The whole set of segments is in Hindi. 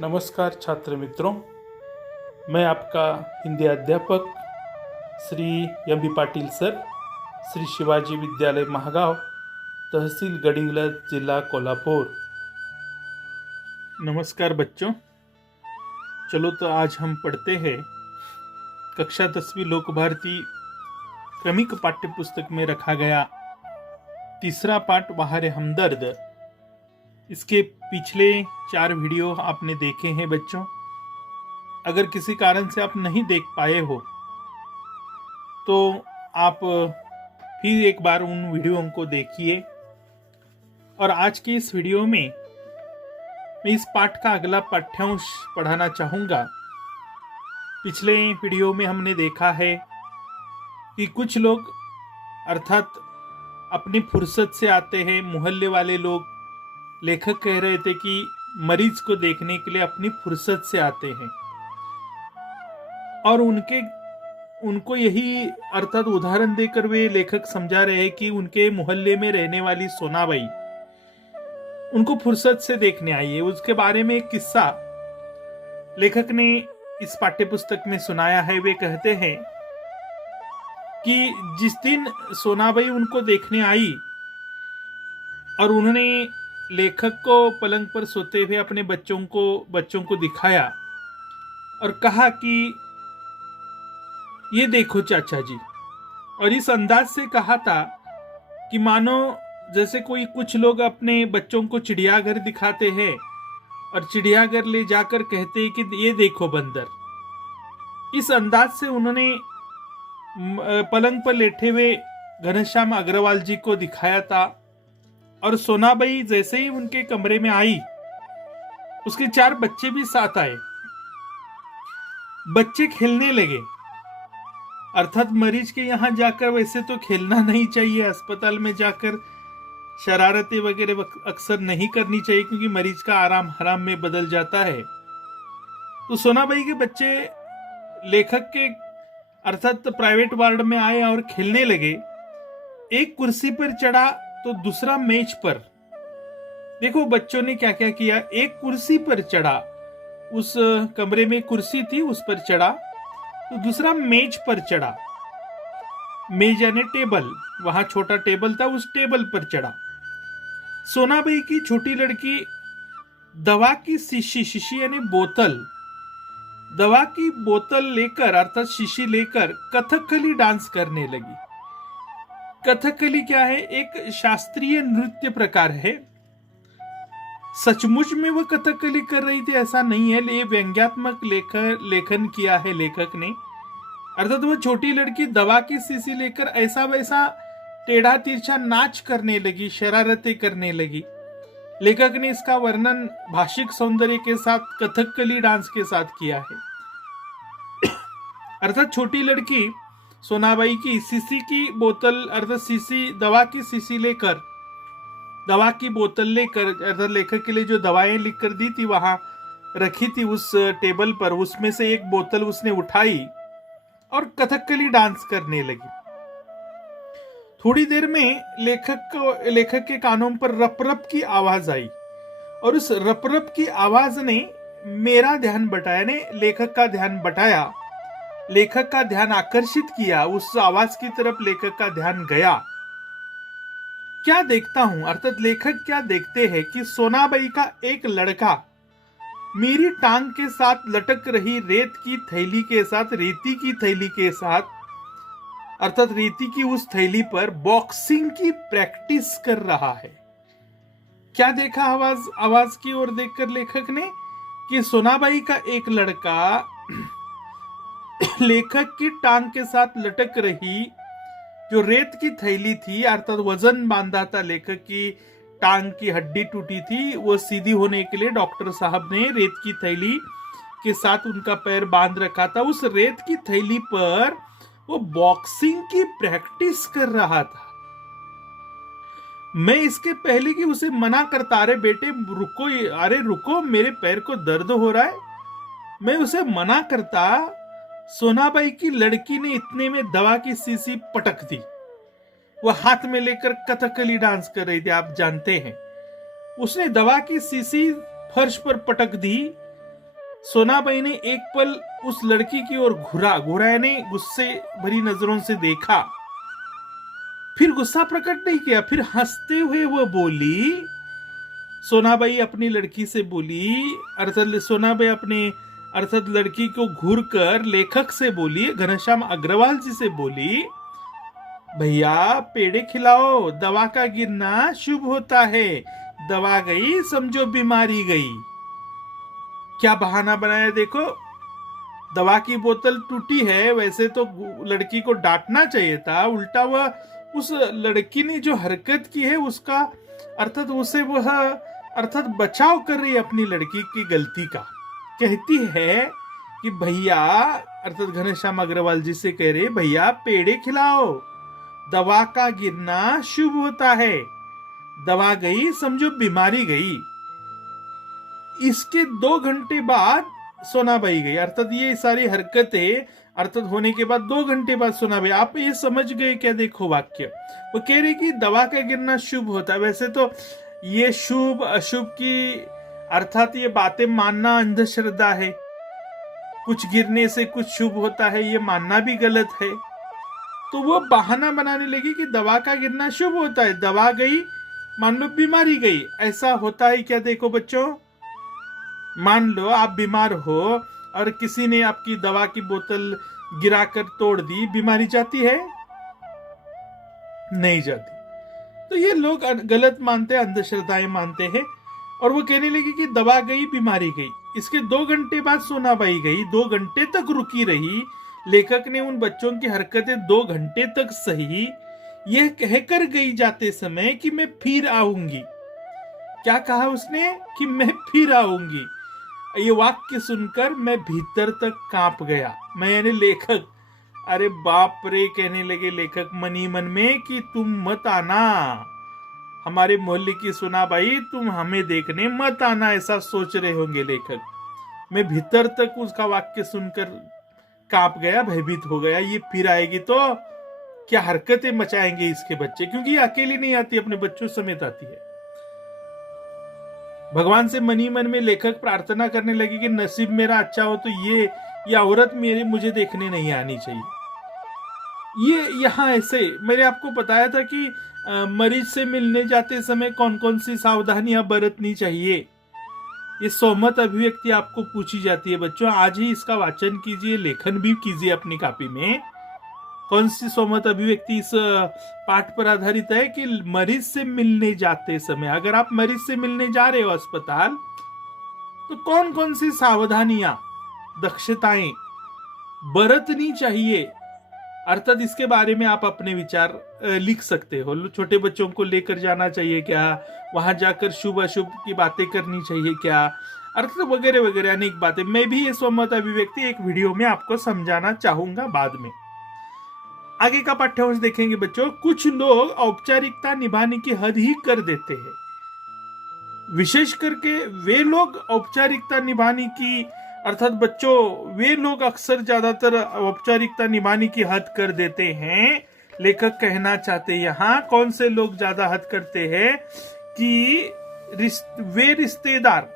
नमस्कार छात्र मित्रों, मैं आपका हिंदी अध्यापक Shri M B Patil sir, Shri Shivaji विद्यालय महागाव, तहसील गडिंग्लज, जिला कोल्हापुर। नमस्कार बच्चों, चलो तो आज हम पढ़ते हैं कक्षा 10वीं लोक भारती क्रमिक पाठ्य पुस्तक में रखा गया तीसरा पाठ बहार हमदर्द। इसके पिछले 4 वीडियो आपने देखे हैं बच्चों। अगर किसी कारण से आप नहीं देख पाए हो तो आप फिर एक बार उन वीडियो को देखिए। और आज के इस वीडियो में मैं इस पाठ का अगला पाठ्यांश पढ़ाना चाहूँगा। पिछले वीडियो में हमने देखा है कि कुछ लोग अर्थात अपनी फुर्सत से आते हैं, मोहल्ले वाले लोग। लेखक कह रहे थे कि मरीज को देखने के लिए अपनी फुर्सत से आते हैं और उनको यही अर्थात उदाहरण देकर वे लेखक समझा रहे हैं कि उनके मोहल्ले में रहने वाली सोनाबाई उनको फुर्सत से देखने आई है। उसके बारे में एक किस्सा लेखक ने इस पाठ्य पुस्तक में सुनाया है। वे कहते हैं कि जिस दिन सोनाबाई उनको देखने आई और उन्होंने लेखक को पलंग पर सोते हुए अपने बच्चों को दिखाया और कहा कि ये देखो चाचा जी, और इस अंदाज से कहा था कि मानो जैसे कुछ लोग अपने बच्चों को चिड़ियाघर दिखाते हैं और चिड़ियाघर ले जाकर कहते हैं कि ये देखो बंदर। इस अंदाज से उन्होंने पलंग पर लेटे हुए घनश्याम अग्रवाल जी को दिखाया था। और सोनाबाई जैसे ही उनके कमरे में आई, उसके 4 बच्चे भी साथ आए। बच्चे खेलने लगे। अर्थात मरीज के यहां जाकर वैसे तो खेलना नहीं चाहिए, अस्पताल में जाकर शरारतें वगैरह अक्सर नहीं करनी चाहिए क्योंकि मरीज का आराम हराम में बदल जाता है। तो सोनाबाई के बच्चे लेखक के अर्थात प्राइवेट वार्ड में आए और खेलने लगे। एक कुर्सी पर चढ़ा तो दूसरा मेज पर। देखो बच्चों ने क्या क्या किया। एक कुर्सी पर चढ़ा, उस कमरे में कुर्सी थी उस पर चढ़ा, तो दूसरा मेज पर चढ़ा। मेज यानी टेबल, वहां छोटा टेबल था, उस टेबल पर चढ़ा। सोनाबाई की छोटी लड़की दवा की शीशी यानी बोतल, दवा की बोतल लेकर अर्थात शीशी लेकर कथकली डांस करने लगी। कथकली क्या है? एक शास्त्रीय नृत्य प्रकार है। सचमुच में वो कथकली कर रही थी ऐसा नहीं है, ये व्यंग्यात्मक लेखन किया है लेखक ने। अर्थात वो छोटी लड़की दवा की शीशी लेकर ऐसा वैसा टेढ़ा तिरछा नाच करने लगी, शरारतें करने लगी। लेखक ने इसका वर्णन भाषिक सौंदर्य के साथ कथकली डांस के साथ किया है। अर्थात छोटी लड़की सोनाबाई की शीशी की बोतल अर्थात शीशी दवा की शीशी लेकर, दवा की बोतल लेकर अर्थात लेखक के लिए जो दवाएं लिख कर दी थी वहां रखी थी उस टेबल पर, उसमें से एक बोतल उसने उठाई और कथकली डांस करने लगी। थोड़ी देर में लेखक के कानों पर रप रप की आवाज आई और उस रप रप की आवाज ने मेरा ध्यान बटाया, ने लेखक का ध्यान बटाया, लेखक का ध्यान आकर्षित किया। उस आवाज की तरफ लेखक का ध्यान गया। क्या देखता हूं अर्थात लेखक क्या देखते हैं कि सोनाबाई का एक लड़का मेरी टांग के साथ लटक रही रेती की थैली के साथ अर्थात रेती की उस थैली पर बॉक्सिंग की प्रैक्टिस कर रहा है। क्या देखा आवाज की ओर देखकर लेखक ने कि सोनाबाई का एक लड़का लेखक की टांग के साथ लटक रही जो रेत की थैली थी अर्थात वजन बांधा था, लेखक की टांग की हड्डी टूटी थी, वो सीधी होने के लिए डॉक्टर साहब ने रेत की थैली के साथ उनका पैर बांध रखा था। उस रेत की थैली पर वो बॉक्सिंग की प्रैक्टिस कर रहा था। मैं इसके पहले कि उसे मना करता, अरे बेटे रुको, अरे रुको, मेरे पैर को दर्द हो रहा है, मैं उसे मना करता, सोनाबाई की लड़की ने इतने में दवा की शीशी पटक दी। वह हाथ में लेकर कथकली डांस कर रही थी, आप जानते हैं। उसने दवा की शीशी फर्श पर पटक दी सोनाबाई ने एक पल उस लड़की की ओर घूरा यानी गुस्से भरी नजरों से देखा, फिर गुस्सा प्रकट नहीं किया, फिर हंसते हुए वो बोली, सोनाबाई अपनी लड़की से बोली, अर्थात सोनाबाई अपने अर्थात लड़की को घूर कर लेखक से बोली, घनश्याम अग्रवाल जी से बोली, भैया पेड़े खिलाओ, दवा का गिरना शुभ होता है, दवा गई समझो बीमारी गई। क्या बहाना बनाया देखो, दवा की बोतल टूटी है, वैसे तो लड़की को डांटना चाहिए था, उल्टा वह उस लड़की ने जो हरकत की है उसका अर्थात उसे वह अर्थात बचाव कर रही है अपनी लड़की की गलती का। कहती है कि भैया अर्थात घनश्याम अग्रवाल जी से कह रहे, भैया पेड़े खिलाओ, दवा का गिरना शुभ होता है, दवा गई समझो बीमारी गई। इसके 2 घंटे बाद सोनाबाई गई, अर्थात ये सारी हरकतें अर्थात होने के बाद 2 घंटे बाद सोनाबाई, आप ये समझ गए क्या? देखो वाक्य, वो कह रही कि दवा का गिरना शुभ होता है। वैसे तो ये शुभ अशुभ की अर्थात ये बातें मानना अंधश्रद्धा है, कुछ गिरने से कुछ शुभ होता है ये मानना भी गलत है। तो वो बहाना बनाने लगी कि दवा का गिरना शुभ होता है, दवा गई मान लो बीमारी गई। ऐसा होता है क्या? देखो बच्चों, मान लो आप बीमार हो और किसी ने आपकी दवा की बोतल गिराकर तोड़ दी, बीमारी जाती है? नहीं जाती। तो ये लोग गलत मानते हैं, अंधश्रद्धाएं मानते हैं। और वो कहने लगी कि दवा गई बीमारी गई। इसके 2 घंटे बाद सोनाबाई गई, 2 घंटे तक रुकी रही। लेखक ने उन बच्चों की हरकतें 2 घंटे तक सही, यह कहकर गई जाते समय कि मैं फिर आऊंगी। क्या कहा उसने? कि मैं फिर आऊंगी। ये वाक्य सुनकर मैं भीतर तक कांप गया। मैं यानी लेखक, अरे बाप रे, कहने लगे लेखक मन ही मन में कि तुम मत आना हमारे मोहल्ले की सोनाबाई, तुम हमें देखने मत आना, ऐसा सोच रहे होंगे लेखक। मैं भीतर तक उसका वाक्य सुनकर कांप गया, भयभीत हो गया। ये फिर आएगी तो क्या हरकतें मचाएंगे इसके बच्चे, क्योंकि ये अकेली नहीं आती, अपने बच्चों समेत आती है। भगवान से मनी मन में लेखक प्रार्थना करने लगे कि नसीब मेरा अच्छा हो तो ये औरत मुझे देखने नहीं आनी चाहिए। ये यहाँ ऐसे मैंने आपको बताया था कि मरीज से मिलने जाते समय कौन कौन सी सावधानियां बरतनी चाहिए। ये सोमत अभिव्यक्ति आपको पूछी जाती है बच्चों। आज ही इसका वाचन कीजिए, लेखन भी कीजिए अपनी कॉपी में। कौन सी सोमत अभिव्यक्ति इस पाठ पर आधारित है कि मरीज से मिलने जाते समय, अगर आप मरीज से मिलने जा रहे हो अस्पताल, तो कौन कौन सी सावधानियां, दक्षताएं बरतनी चाहिए, अर्थात इसके बारे में आप अपने विचार लिख सकते हो। छोटे बच्चों को लेकर जाना चाहिए क्या, वहां जाकर शुभ अशुभ की बातें करनी चाहिए क्या, अर्थात वगैरह वगैरह अनेक बातें। मैं भी ये सोमत अभिव्यक्ति एक वीडियो में आपको समझाना चाहूंगा बाद में। आगे का पाठ्यांश देखेंगे बच्चों। कुछ लोग औपचारिकता निभाने की हद ही कर देते हैं। विशेष करके वे लोग औपचारिकता निभाने की अर्थात बच्चों वे लोग अक्सर ज्यादातर औपचारिकता निभाने की हद कर देते हैं। लेखक कहना चाहते यहाँ कौन से लोग ज्यादा हद करते हैं कि वे रिश्तेदार,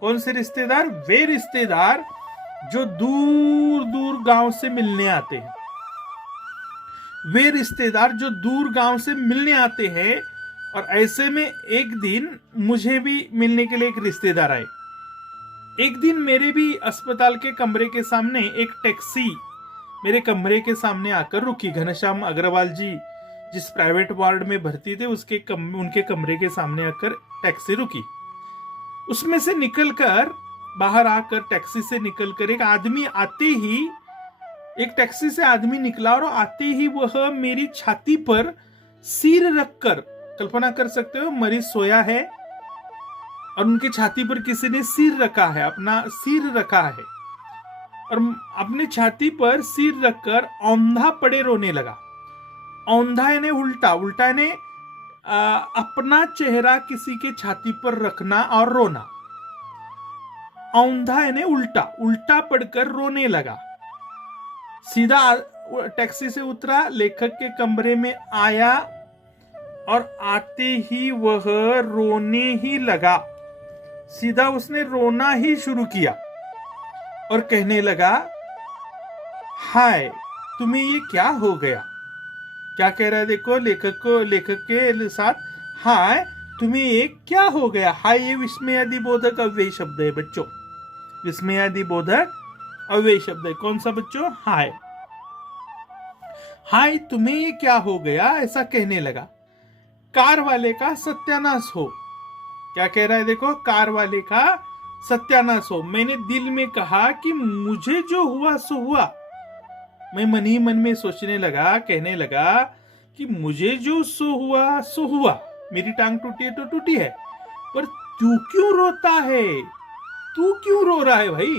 कौन से रिश्तेदार? वे रिश्तेदार जो दूर दूर गांव से मिलने आते हैं। वे रिश्तेदार जो दूर गांव से मिलने आते हैं। और ऐसे में एक दिन मुझे भी मिलने के लिए एक रिश्तेदार आए। एक दिन मेरे भी अस्पताल के कमरे के सामने एक टैक्सी मेरे कमरे के सामने आकर रुकी। घनश्याम अग्रवाल जी जिस प्राइवेट वार्ड में भर्ती थे उनके कमरे के सामने आकर टैक्सी रुकी। उसमें से निकलकर बाहर आकर टैक्सी से निकलकर एक आदमी आते ही, एक टैक्सी से आदमी निकला और आते ही वह मेरी छाती पर सिर रखकर, कल्पना कर सकते हो मरीज सोया है और उनकी छाती पर किसी ने सिर रखा है, अपना सिर रखा है और अपनी छाती पर सिर रखकर औंधा पड़े रोने लगा। औंधा यानी उल्टा, उल्टा यानी अपना चेहरा किसी के छाती पर रखना और रोना। औंधा यानी उल्टा, उल्टा पड़कर रोने लगा। सीधा टैक्सी से उतरा, लेखक के कमरे में आया और आते ही वह रोने ही लगा। सीधा उसने रोना ही शुरू किया। और कहने लगा, हाय तुम्हें ये क्या हो गया। क्या कह रहा है देखो लेखक के साथ, हाय तुम्हें ये क्या हो गया। हाय ये विस्मयादिबोधक अव्यय शब्द है बच्चों, विस्मयादिबोधक अव्यय शब्द है। कौन सा बच्चों, हाय। हाय तुम्हें ये क्या हो गया, ऐसा कहने लगा। कार वाले का सत्यानाश हो। क्या कह रहा है देखो, कार वाले का सत्यानाश हो। मैंने दिल में कहा कि मुझे जो हुआ सो हुआ। मैं मन ही मन में सोचने लगा, कहने लगा कि मुझे जो सो हुआ। मेरी टांग टूटी है तो टूटी है, पर तू क्यों रोता है, तू क्यों रो रहा है भाई,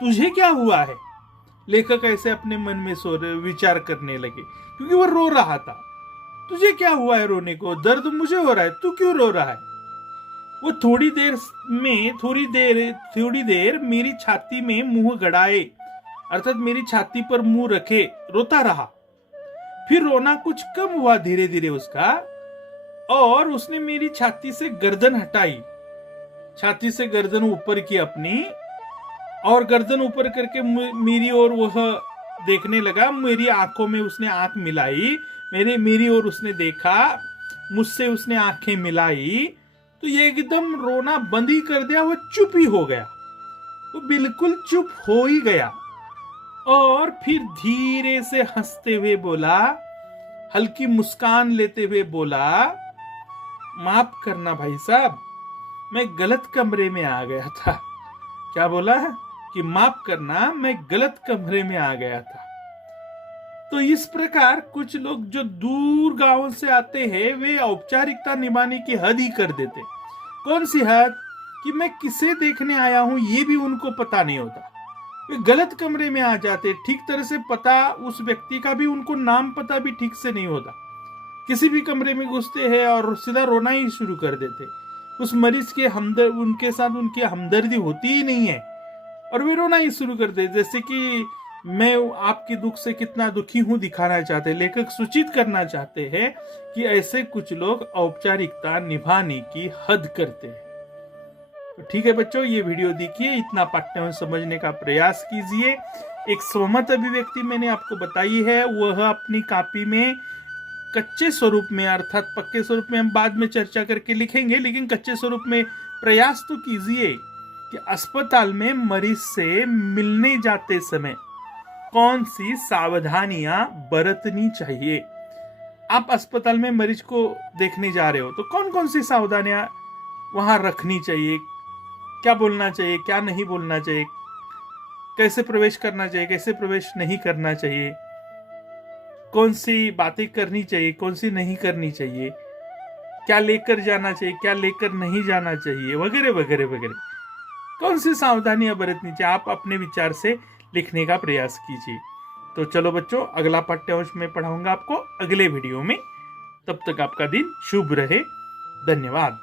तुझे क्या हुआ है। लेखक ऐसे अपने मन में विचार करने लगे, क्योंकि वो रो रहा था। तुझे क्या हुआ है रोने को, दर्द मुझे हो रहा है, तू क्यों रो रहा है। वो थोड़ी देर मेरी छाती में मुंह गड़ाए, अर्थात मेरी छाती पर मुंह रखे रोता रहा। फिर रोना कुछ कम हुआ धीरे धीरे उसका, और उसने मेरी छाती से गर्दन हटाई, छाती से गर्दन ऊपर की अपनी, और गर्दन ऊपर करके मेरी ओर वह देखने लगा। मेरी आंखों में उसने आंख मिलाई, मेरी ओर उसने देखा, मुझसे उसने आंखें मिलाई, तो ये एकदम रोना बंद ही कर दिया। वो चुप ही हो गया, वो बिल्कुल चुप हो ही गया। और फिर धीरे से हंसते हुए बोला, हल्की मुस्कान लेते हुए बोला, माफ करना भाई साहब, मैं गलत कमरे में आ गया था। क्या बोला कि माफ करना, मैं गलत कमरे में आ गया था। तो इस प्रकार कुछ लोग जो दूर गांवों से आते हैं, वे औपचारिकता निभाने की हद ही कर देते। कौन सी हद, कि मैं किसे देखने आया हूं ये भी उनको पता नहीं होता। वे गलत कमरे में आ जाते, ठीक तरह से पता उस व्यक्ति का भी, उनको नाम पता भी ठीक से नहीं होता। किसी भी कमरे में घुसते हैं और सीधा रोना ही शुरू कर देते। उस मरीज के उनके साथ उनकी हमदर्दी होती ही नहीं है, और वे रोना ही शुरू कर देते, जैसे कि मैं आपके दुख से कितना दुखी हूं दिखाना चाहते। लेखक सूचित करना चाहते हैं कि ऐसे कुछ लोग औपचारिकता निभाने की हद करते हैं। तो ठीक है बच्चों, ये वीडियो देखिए, इतना पाठ्यांश समझने का प्रयास कीजिए। एक स्वमत अभिव्यक्ति मैंने आपको बताई है, वह अपनी कॉपी में कच्चे स्वरूप में, अर्थात पक्के स्वरूप में हम बाद में चर्चा करके लिखेंगे, लेकिन कच्चे स्वरूप में प्रयास तो कीजिए कि अस्पताल में मरीज से मिलने जाते समय कौन सी सावधानियां बरतनी चाहिए। आप अस्पताल में मरीज को देखने जा रहे हो तो कौन कौन सी सावधानियां वहां रखनी चाहिए, क्या बोलना चाहिए, क्या नहीं बोलना चाहिए, कैसे प्रवेश करना चाहिए, कैसे प्रवेश नहीं करना चाहिए, कौन सी बातें करनी चाहिए, कौन सी नहीं करनी चाहिए, क्या लेकर जाना चाहिए, क्या लेकर नहीं जाना चाहिए, वगैरह वगैरह वगैरह, कौन सी सावधानियां बरतनी चाहिए, आप अपने विचार से लिखने का प्रयास कीजिए। तो चलो बच्चों, अगला पाठ्यांश में पढ़ाऊंगा आपको अगले वीडियो में। तब तक आपका दिन शुभ रहे। धन्यवाद।